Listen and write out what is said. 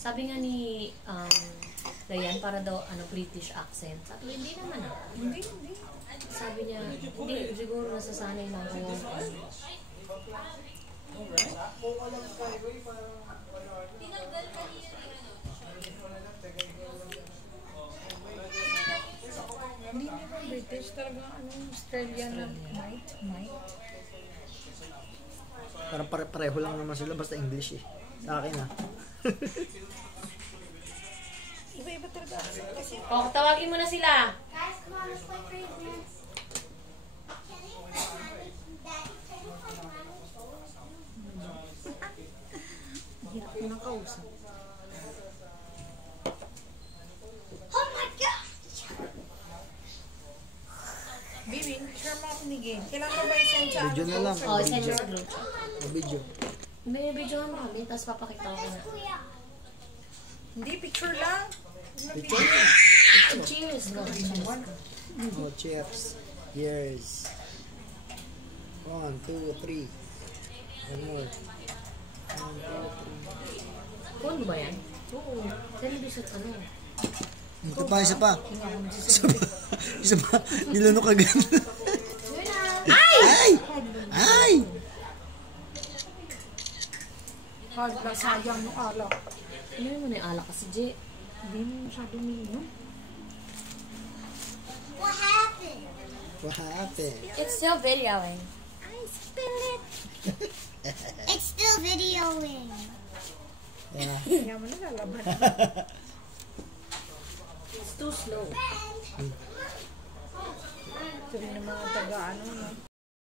Sabi nga ni Ryan, para daw British accent. Sabi ko, hindi naman ah. Hindi. Sabi niya, hindi, siguro nasasanay lang kayo. Hindi naman British, talaga Australian na might. Parang pareho lang naman sila, basta English eh. Sa akin ah. Iba-iba talaga. Kasi Tawagin mo na sila. Guys, come on, let's play Crazy. hirap ko nang kausap. Oh my God! Bibi, share mo ako ni Game. Kailangan ko ba i-send sa Video na lang. Oh, send mo sa group. Video. May video mo kami, tapos papakita ko na. Hindi, picture lang. Cheers! Go, cheers. Oh, cheers. Cheers. 1, 2, 3. One more. 1, 2, 3. Phone ba yan? Oo. Television, Ito pa, isa pa. Isa pa. Nilunok agad. Ay! Ay! Hala, sayang ng alak. Ano yung yung alak kasi, Jay? Hindi mo masyadong minum. What happened? What happened? It's still videoing. I spilled it. It's still videoing. Yeah. Kaya mo nalalaban. It's too slow. Ito rin ng mga taga,